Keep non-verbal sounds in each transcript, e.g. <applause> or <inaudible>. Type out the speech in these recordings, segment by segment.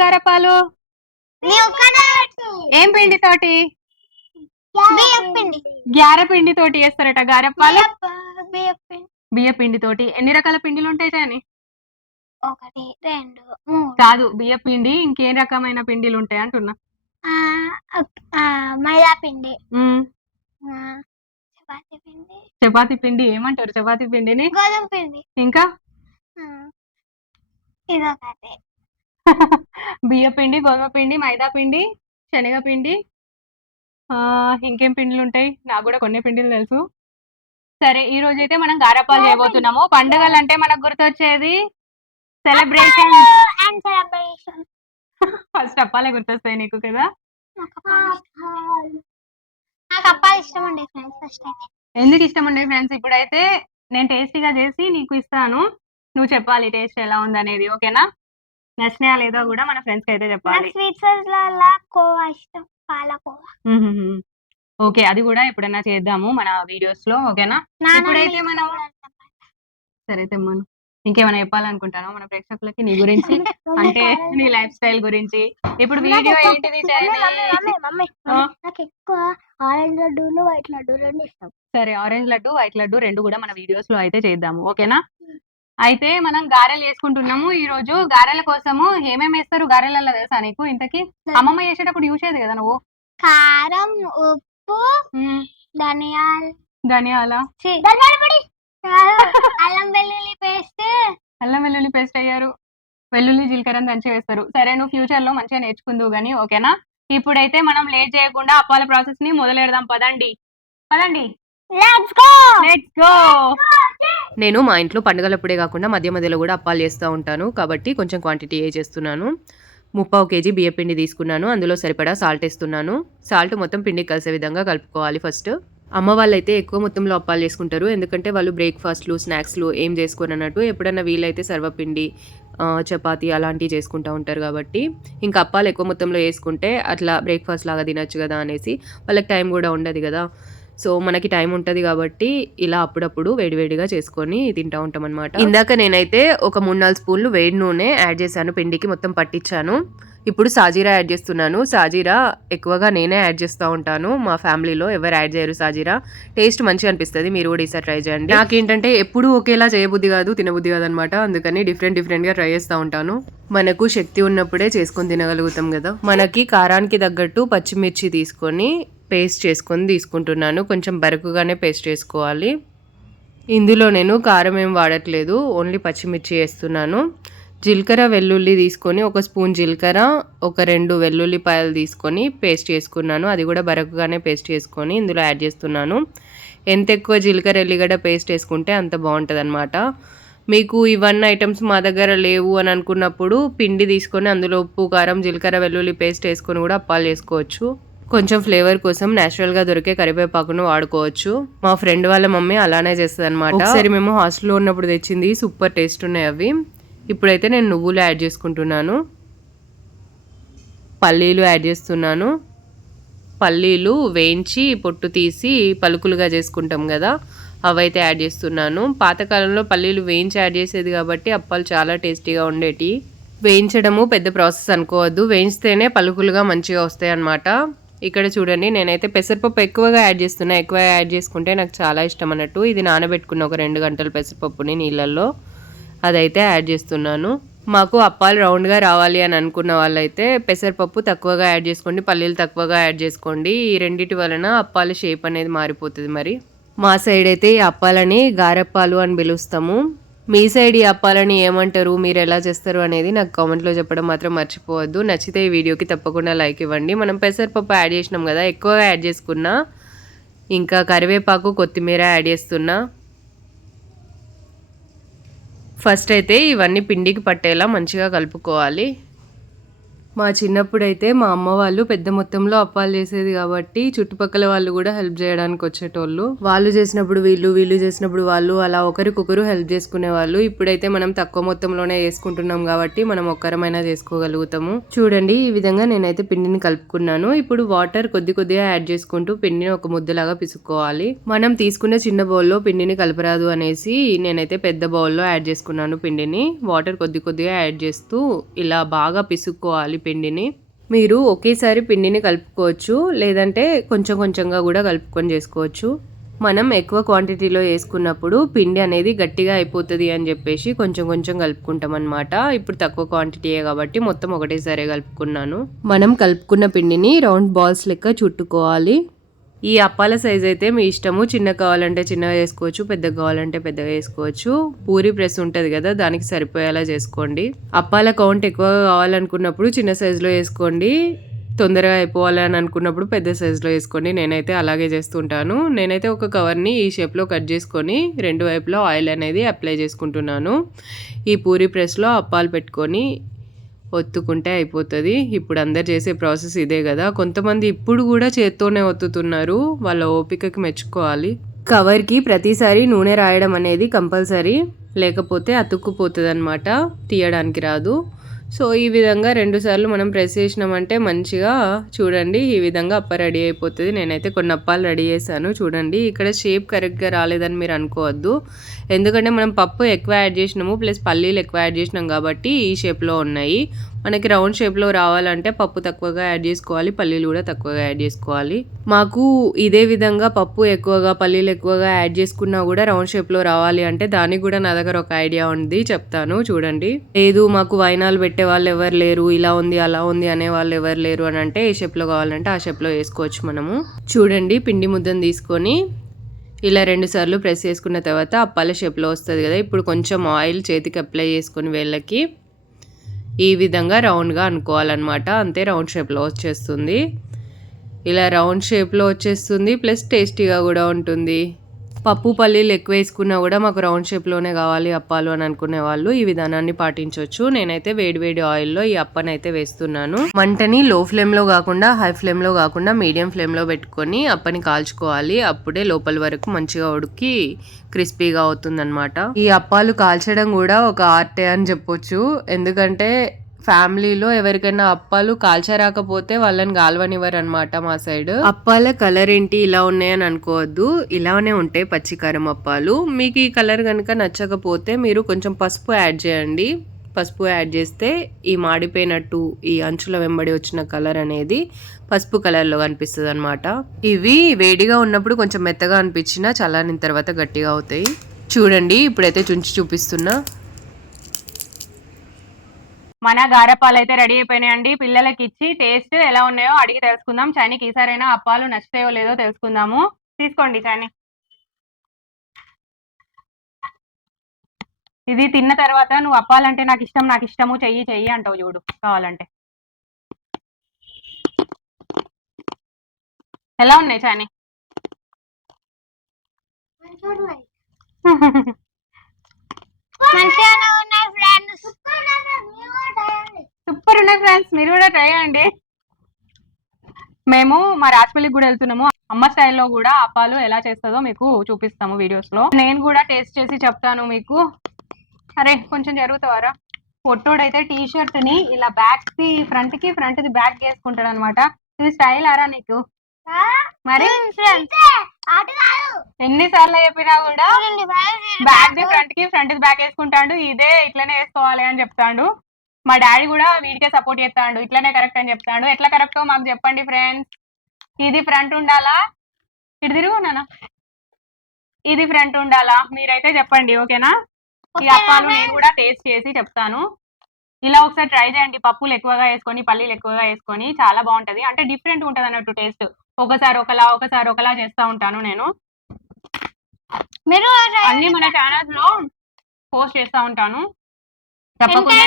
గారప్పాలు ఏం పిండి తోటి? గ్యార పిండి తోటి చేస్తారట. గారప్పాలు బియ్య పిండి తోటి. ఎన్ని రకాల పిండిలు ఉంటాయి చాని ఒకటి రెండు కాదు బియ్య పిండి ఇంకేం రకమైన పిండిలు ఉంటాయి అంటున్నా. మైదా పిండి చపాతీ పిండి. చపాతీ పిండి ఏమంటారు చపాతీ పిండిని? గోధుమ పిండి. ఇంకా? ఇదొకటి. <laughs> బియ్య పిండి గోధుమ పిండి మైదా పిండి శనగ పిండి. ఆ ఇంకేం పిండిలు ఉంటాయి? నాకు కూడా కొన్ని పిండిలు తెలుసు. సరే ఈ రోజు అయితే మనం గారప్పాలు చేయబోతున్నాము. పండుగలు అంటే మనకు గుర్తొచ్చేది సెలబ్రేషన్ ఫస్ట్ అప్పాలే గుర్తొస్తాయి నీకు కదా? నాకు అప్పాలు ఇష్టం ఉండే ఫ్రెండ్స్ ఫస్ట్ అయితే. ఎందుకు ఇష్టం ఉండే ఫ్రెండ్స్ ఇప్పుడైతే నేను టేస్టీగా చేసి నీకు ఇస్తాను. నువ్వు చెప్పాలి టేస్ట్ ఎలా ఉందనేది ఓకేనా? నచ్చినాయా లేదో కూడా మన ఫ్రెండ్స్ అయితే నాకు చెప్పాలి. స్వీట్స్ కోవా ఇష్టం పాలకోవా మ్మ్. ఓకే అది కూడా ఎప్పుడైనా చేద్దాము మన వీడియోస్లో ఓకేనా? ఇప్పుడైతే మనం-. సరే తెమ్మను. ఇంకేమైనా చెప్పాలనుకుంటాను మన ప్రేక్షకులకి నీ గురించి <laughs> అంటే నీ లైఫ్ స్టైల్ గురించి. ఇప్పుడు వీడియో ఏంటిది నాకు ఎక్కువ ఆరెంజ్ వైట్ లడ్డు రెండు ఇష్టం. సరే ఆరెంజ్ లడ్డు వైట్ లడ్డు రెండు కూడా మన వీడియోస్లో అయితే చేద్దాము ఓకేనా? అయితే మనం గారెలు చేసుకుంటున్నాము. ఈ రోజు గారెల కోసము ఏమేమి వేస్తారు గారెలలో తెలుసా నీకు ఇంతకి? అమ్మమ్మ చేసేటప్పుడు చూసేది కదా నువ్వు? కారం ఉప్పు. ధనియాలు. ధనియాల? ఛీ, ధనియాల పొడి. కాదు, అల్లం వెల్లుల్లి పేస్ట్. అల్లం వెల్లుల్లి పేస్ట్ అయ్యారు వెల్లుల్లి జీలకర్ర దంచి వేస్తారు. సరే నువ్వు ఫ్యూచర్లో మంచిగా నేర్చుకుందువు గానీ ఓకేనా? ఇప్పుడైతే మనం లేట్ చేయకుండా అప్పాల ప్రాసెస్ని మొదలెడదాం. పదండి. పదండి. లెట్స్ గో లెట్స్ గో నేను మా ఇంట్లో పండుగలప్పుడే కాకుండా మధ్య మధ్యలో కూడా అప్పాలు చేస్తూ ఉంటాను. కాబట్టి కొంచెం క్వాంటిటీ ఏ చేస్తున్నాను. ముప్పావు కేజీ బియ్య పిండి తీసుకున్నాను. అందులో సరిపడా సాల్ట్ వేస్తున్నాను. సాల్ట్ మొత్తం పిండికి కలిసే విధంగా కలుపుకోవాలి ఫస్ట్ అమ్మ వాళ్ళైతే ఎక్కువ మొత్తంలో అప్పాలు చేసుకుంటారు. ఎందుకంటే వాళ్ళు బ్రేక్ఫాస్ట్లు స్నాక్స్లు ఏం చేసుకోరు అన్నట్టు. ఎప్పుడైనా వీలైతే సర్వపిండి చపాతి అలాంటివి చేసుకుంటూ ఉంటారు కాబట్టి. ఇంకా అప్పాలు ఎక్కువ మొత్తంలో వేసుకుంటే అట్లా బ్రేక్ఫాస్ట్ లాగా తినొచ్చు కదా అనేసి. వాళ్ళకి టైం కూడా ఉండదు కదా. సో మనకి టైం ఉంటుంది కాబట్టి ఇలా అప్పుడప్పుడు వేడివేడిగా చేసుకొని తింటా ఉంటాం అనమాట ఇందాక నేనైతే ఒక మూడు నాలుగు స్పూన్లు వేడి నూనె యాడ్ చేశాను పిండికి మొత్తం పట్టించాను. ఇప్పుడు సాజీరా యాడ్ చేస్తున్నాను. సాజీరా ఎక్కువగా నేనే యాడ్ చేస్తూ ఉంటాను. మా ఫ్యామిలీలో ఎవరు యాడ్ చేయరు సాజీరా. టేస్ట్ మంచిగా అనిపిస్తుంది. మీరు కూడా ఈసారి ట్రై చేయండి. నాకేంటంటే ఎప్పుడు ఒకేలా చేయబుద్ధి కాదు తినబుద్ధి కాదు అనమాట అందుకని డిఫరెంట్ డిఫరెంట్గా ట్రై చేస్తూ ఉంటాను. మనకు శక్తి ఉన్నప్పుడే చేసుకొని తినగలుగుతాం కదా. మనకి కారానికి తగ్గట్టు పచ్చిమిర్చి తీసుకొని పేస్ట్ చేసుకొని తీసుకుంటున్నాను. కొంచెం బరకుగానే పేస్ట్ చేసుకోవాలి. ఇందులో నేను కారం ఏం వాడట్లేదు. ఓన్లీ పచ్చిమిర్చి వేస్తున్నాను. జీలకర్ర వెల్లుల్లి తీసుకొని ఒక స్పూన్ జీలకర్ర ఒక రెండు వెల్లుల్లిపాయలు తీసుకొని పేస్ట్ చేసుకున్నాను. అది కూడా బరకుగానే పేస్ట్ చేసుకొని ఇందులో యాడ్ చేస్తున్నాను. ఎంత ఎక్కువ జీలకర్ర ఎల్లిగడ్డ పేస్ట్ వేసుకుంటే అంత బాగుంటుంది అనమాట మీకు ఇవన్నీ ఐటమ్స్ మా దగ్గర లేవు అని అనుకున్నప్పుడు పిండి తీసుకొని అందులో ఉప్పు కారం జీలకర్ర వెల్లుల్లి పేస్ట్ వేసుకొని కూడా అప్పాలు చేసుకోవచ్చు. కొంచెం ఫ్లేవర్ కోసం నేచురల్గా దొరికే కరివేపాకును వాడుకోవచ్చు. మా ఫ్రెండ్ వాళ్ళ మమ్మీ అలానే చేస్తుంది అనమాట ఒకసారి మేము హాస్టల్లో ఉన్నప్పుడు తెచ్చింది సూపర్ టేస్ట్ ఉన్నాయి అవి. ఇప్పుడైతే నేను నువ్వులు యాడ్ చేసుకుంటున్నాను. పల్లీలు యాడ్ చేస్తున్నాను. పల్లీలు వేయించి పొట్టు తీసి పలుకులుగా చేసుకుంటాం కదా అవైతే యాడ్ చేస్తున్నాను. పాతకాలంలో పల్లీలు వేయించి యాడ్ చేసేది కాబట్టి అప్పాలు చాలా టేస్టీగా ఉండేటి. వేయించడము పెద్ద ప్రాసెస్ అనుకోవద్దు. వేయించితేనే పలుకులుగా మంచిగా వస్తాయి అన్నమాట ఇక్కడ చూడండి నేనైతే పెసరపప్పు ఎక్కువగా యాడ్ చేస్తున్నా. ఎక్కువ యాడ్ చేసుకుంటే నాకు చాలా ఇష్టం అన్నట్టు. ఇది నానబెట్టుకున్న ఒక రెండు గంటల పెసరపప్పుని నీళ్ళల్లో అదైతే యాడ్ చేస్తున్నాను. మాకు అప్పాలు రౌండ్గా రావాలి అని అనుకున్న వాళ్ళైతే పెసరపప్పు తక్కువగా యాడ్ చేసుకోండి పల్లీలు తక్కువగా యాడ్ చేసుకోండి. ఈ రెండింటి వలన అప్పాల షేప్ అనేది మారిపోతుంది మరి. మా సైడ్ అయితే ఈ అప్పాలని గారెప్పాలు అని పిలుస్తాము. మీ సైడ్ ఈ అప్పాలని ఏమంటారు? మీరు ఎలా చేస్తారు? అనేది నాకు కామెంట్లో చెప్పడం మాత్రం మర్చిపోవద్దు. నచ్చితే ఈ వీడియోకి తప్పకుండా లైక్ ఇవ్వండి. మనం పెసరపప్పు యాడ్ చేసినాం కదా ఎక్కువగా యాడ్ చేసుకున్నా ఇంకా కరివేపాకు కొత్తిమీర యాడ్ చేస్తున్నా. ఫస్ట్ అయితే ఇవన్నీ పిండికి పట్టేలా మంచిగా కలుపుకోవాలి. మా చిన్నప్పుడైతే మా అమ్మ వాళ్ళు పెద్ద మొత్తంలో అప్పాలు చేసేది కాబట్టి చుట్టుపక్కల వాళ్ళు కూడా హెల్ప్ చేయడానికి వచ్చేటోళ్ళు. వాళ్ళు చేసినప్పుడు వీళ్ళు వీళ్ళు చేసినప్పుడు వాళ్ళు అలా ఒకరికొకరు హెల్ప్ చేసుకునే వాళ్ళు ఇప్పుడైతే మనం తక్కువ మొత్తంలోనే చేసుకుంటున్నాం కాబట్టి మనం ఒక్కరమైనా చేసుకోగలుగుతాము. చూడండి ఈ విధంగా నేనైతే పిండిని కలుపుకున్నాను. ఇప్పుడు వాటర్ కొద్ది కొద్దిగా యాడ్ చేసుకుంటూ పిండిని ఒక ముద్దలాగా పిసుక్కోవాలి. మనం తీసుకున్న చిన్న బౌల్లో పిండిని కలపరాదు అనేసి నేనైతే పెద్ద బౌల్లో యాడ్ చేసుకున్నాను పిండిని. వాటర్ కొద్ది కొద్దిగా యాడ్ చేస్తూ ఇలా బాగా పిసుక్కోవాలి. పిండిని. మీరు ఒకేసారి పిండిని కలుపుకోవచ్చు లేదంటే కొంచెం కొంచెంగా కూడా కలుపుకొని చేసుకోవచ్చు. మనం ఎక్కువ క్వాంటిటీలో వేసుకున్నప్పుడు పిండి అనేది గట్టిగా అయిపోతుంది అని చెప్పేసి కొంచెం కొంచెం కలుపుకుంటాం అనమాట ఇప్పుడు తక్కువ క్వాంటిటీయే కాబట్టి మొత్తం ఒకటేసారి కలుపుకున్నాను. మనం కలుపుకున్న పిండిని రౌండ్ బాల్స్ లెక్క చుట్టుకోవాలి. ఈ అప్పాల సైజ్ అయితే మీ ఇష్టము. చిన్న కావాలంటే చిన్నగా చేసుకోవచ్చు పెద్దగా కావాలంటే పెద్దగా చేసుకోవచ్చు. పూరి ప్రెస్ ఉంటుంది కదా దానికి సరిపోయేలా చేసుకోండి. అప్పాల కౌంట్ ఎక్కువగా కావాలనుకున్నప్పుడు చిన్న సైజులో వేసుకోండి. తొందరగా అయిపోవాలని అనుకున్నప్పుడు పెద్ద సైజులో వేసుకోండి. నేనైతే అలాగే చేస్తుంటాను. నేనైతే ఒక కవర్ని ఈ షేప్లో కట్ చేసుకొని రెండు వైపులో ఆయిల్ అనేది అప్లై చేసుకుంటున్నాను. ఈ పూరి ప్రెస్లో అప్పాలు పెట్టుకొని ఒత్తుకుంటే అయిపోతుంది. ఇప్పుడు అందరు చేసే ప్రాసెస్ ఇదే కదా. కొంతమంది ఇప్పుడు కూడా చేత్తోనే ఒత్తుతున్నారు. వాళ్ళ ఓపికకి మెచ్చుకోవాలి. కవర్కి ప్రతిసారి నూనె రాయడం అనేది కంపల్సరీ. లేకపోతే అతుక్కుపోతుంది అనమాట తీయడానికి రాదు. సో ఈ విధంగా రెండు సార్లు మనం ప్రెస్ చేసినామంటే మంచిగా చూడండి ఈ విధంగా అప్ప రెడీ అయిపోతుంది. నేనైతే కొన్ని అప్పాలు రెడీ చేశాను. చూడండి ఇక్కడ షేప్ కరెక్ట్గా రాలేదని మీరు అనుకోవద్దు. ఎందుకంటే మనం పప్పు ఎక్కువ యాడ్ చేసినాము ప్లస్ పల్లీలు ఎక్కువ యాడ్ చేసినాం కాబట్టి ఈ షేప్లో ఉన్నాయి. మనకి రౌండ్ షేప్లో రావాలంటే పప్పు తక్కువగా యాడ్ చేసుకోవాలి పల్లీలు కూడా తక్కువగా యాడ్ చేసుకోవాలి. మాకు ఇదే విధంగా పప్పు ఎక్కువగా పల్లీలు ఎక్కువగా యాడ్ చేసుకున్నా కూడా రౌండ్ షేప్లో రావాలి అంటే దానికి కూడా నా దగ్గర ఒక ఐడియా ఉంది చెప్తాను చూడండి. లేదు మాకు వైనాలు పెట్టే వాళ్ళు ఎవరు లేరు ఇలా ఉంది అలా ఉంది అనే వాళ్ళు ఎవరు లేరు అని అంటే ఏ షేప్లో కావాలంటే ఆ షేప్లో వేసుకోవచ్చు మనము. చూడండి పిండి ముద్దను తీసుకొని ఇలా రెండు సార్లు ప్రెస్ చేసుకున్న తర్వాత అప్పాల షేప్లో వస్తుంది కదా ఇప్పుడు కొంచెం ఆయిల్ చేతికి అప్లై చేసుకొని వేళ్ళకి ఈ విధంగా రౌండ్గా అనుకోవాలన్నమాట. అంతే రౌండ్ షేప్లో వచ్చేస్తుంది. ఇలా రౌండ్ షేప్లో వచ్చేస్తుంది ప్లస్ టేస్టీగా కూడా ఉంటుంది. పప్పు పల్లీలు ఎక్కువ వేసుకున్నా కూడా మాకు రౌండ్ షేప్లోనే కావాలి అప్పాలు అని అనుకునే వాళ్ళు ఈ విధానాన్ని పాటించవచ్చు నేనైతే వేడి వేడి ఆయిల్లో ఈ అప్పనైతే వేస్తున్నాను. మంటని లో ఫ్లేమ్లో కాకుండా హై ఫ్లేమ్లో కాకుండా మీడియం ఫ్లేమ్లో పెట్టుకొని అప్పని కాల్చుకోవాలి. అప్పుడే లోపల వరకు మంచిగా ఉడికి క్రిస్పీగా అవుతుందన్నమాట. ఈ అప్పాలు కాల్చడం కూడా ఒక ఆర్టే అని చెప్పొచ్చు. ఎందుకంటే ఫ్యామిలీలో ఎవరికైనా అప్పాలు కాల్చరాకపోతే వాళ్ళని గాల్వనివ్వరు అనమాట మా సైడ్. అప్పాల కలర్ ఏంటి? ఇలా ఉన్నాయని అనుకోవద్దు. ఇలానే ఉంటాయి పచ్చికారం అప్పాలు. మీకు ఈ కలర్ కనుక నచ్చకపోతే మీరు కొంచెం పసుపు యాడ్ చేయండి. పసుపు యాడ్ చేస్తే ఈ మాడిపోయినట్టు ఈ అంచుల వెంబడి వచ్చిన కలర్ అనేది పసుపు కలర్లో కనిపిస్తుంది అనమాట ఇవి వేడిగా ఉన్నప్పుడు కొంచెం మెత్తగా అనిపించినా చల్లని తర్వాత గట్టిగా అవుతాయి. చూడండి ఇప్పుడైతే చుంచి చూపిస్తున్నా. మన గారప్పాలు అయితే రెడీ అయిపోయినాయండి. పిల్లలకి ఇచ్చి టేస్ట్ ఎలా ఉన్నాయో అడిగి తెలుసుకుందాం. చైనీకి ఈసారైనా అప్పాలు నచ్చుతాయో లేదో తెలుసుకుందాము. తీసుకోండి చైనీ. ఇది తిన్న తర్వాత నువ్వు అప్పాలంటే నాకు ఇష్టం నాకు ఇష్టము చెయ్యి చెయ్యి అంటావు చూడు కావాలంటే. ఎలా ఉన్నాయి చాని? మంచిగా సూపర్ ఉన్నాయి ఫ్రెండ్స్ మీరు కూడా ట్రై చేయండి. మేము మా రాజపల్లికి కూడా వెళ్తున్నాము. అమ్మ స్టైల్లో కూడా అప్పాలు ఎలా చేస్తుందో మీకు చూపిస్తాము వీడియోస్లో. నేను కూడా టేస్ట్ చేసి చెప్తాను మీకు. అరే కొంచెం జరుగుతావారా? పొట్టోడైతే టీ షర్ట్ని ఇలా బ్యాక్కి ఫ్రంట్కి ఫ్రంట్ ది బ్యాక్ వేసుకుంటాడు అనమాట ఇది స్టైల్ ఆరా నీకు? మరి? కాదు. ఎన్నిసార్లు చెప్పినా కూడా బ్యాక్ ది ఫ్రంట్కి ఫ్రంట్ ది బ్యాక్ వేసుకుంటాడు. ఇదే ఇట్లనే వేసుకోవాలి అని చెప్తాడు. మా డాడీ కూడా వీడికే సపోర్ట్ చేస్తాడు. ఇట్లనే కరెక్ట్ అని చెప్తాడు. ఎట్లా కరెక్టో మాకు చెప్పండి ఫ్రెండ్స్. ఇది ఫ్రంట్ ఉండాలా? ఇటు తిరుగు నాన్న. ఇది ఫ్రంట్ ఉండాలా? మీరైతే చెప్పండి ఓకేనా? ఈ అప్పాలు నేను కూడా టేస్ట్ చేసి చెప్తాను. ఇలా ఒకసారి ట్రై చేయండి. పప్పులు ఎక్కువగా వేసుకొని పల్లీలు ఎక్కువగా వేసుకొని చాలా బాగుంటది. అంటే డిఫరెంట్ ఉంటది అన్నట్టు టేస్ట్. ఒకసారి ఒకలా ఒకసారి ఒకలా చేస్తా ఉంటాను నేను. మీరు అన్ని మన ఛానల్స్లో పోస్ట్ చేస్తా ఉంటాను. తప్పకుండా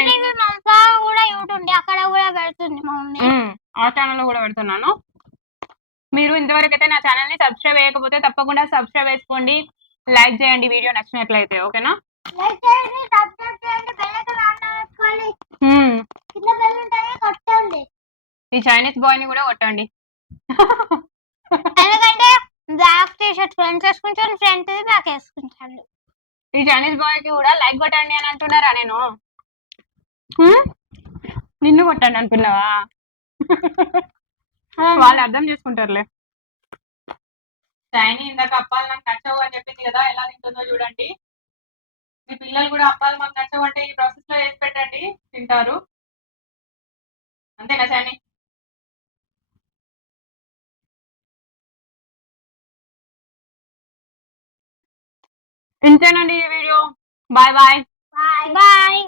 కూడా యూట్యూబ్ అక్కడ కూడా పెడుతుంది మా మమ్మీ. ఉమ్, ఆ ఛానల్లో కూడా పెడుతున్నాను. మీరు ఇంతవరకు అయితే నా ఛానల్ని సబ్స్క్రైబ్ చేయకపోతే తప్పకుండా సబ్స్క్రైబ్ చేసుకోండి. లైక్ చేయండి వీడియో నచ్చినట్లయితే ఓకేనా? లైక్ చేయండి సబ్స్క్రైబ్ చేయండి బెల్ ఐకాన్ ఆన్ కొట్టుకోండి హ్మ్. కింద బెల్ ఉంటుంది కొట్టండి. ఈ చైనీస్ బాయ్ని కూడా కొట్టండి. <laughs> షర్ట్ ఫ్రంట్ వేసుకుంటాను ఫ్రంట్ బ్యాక్ వేసుకుంటాను. ఈ చైనీస్ బాయ్కి కూడా లైక్ కొట్టండి అని అంటున్నారా నేను? నిన్ను కొట్టండి అనుకున్నావా? వాళ్ళు అర్థం చేసుకుంటారులే. షైనీ ఇందాక అప్పాలు నాకు నచ్చవు అని చెప్పింది కదా ఎలా తింటుందో చూడండి. మీ పిల్లలు కూడా అప్పాలు మాకు నచ్చవు అంటే ఈ ప్రాసెస్లో వేసి పెట్టండి తింటారు. అంతేనా షైనీ ఇంతేనండి ఈ video. Bye bye. Bye bye.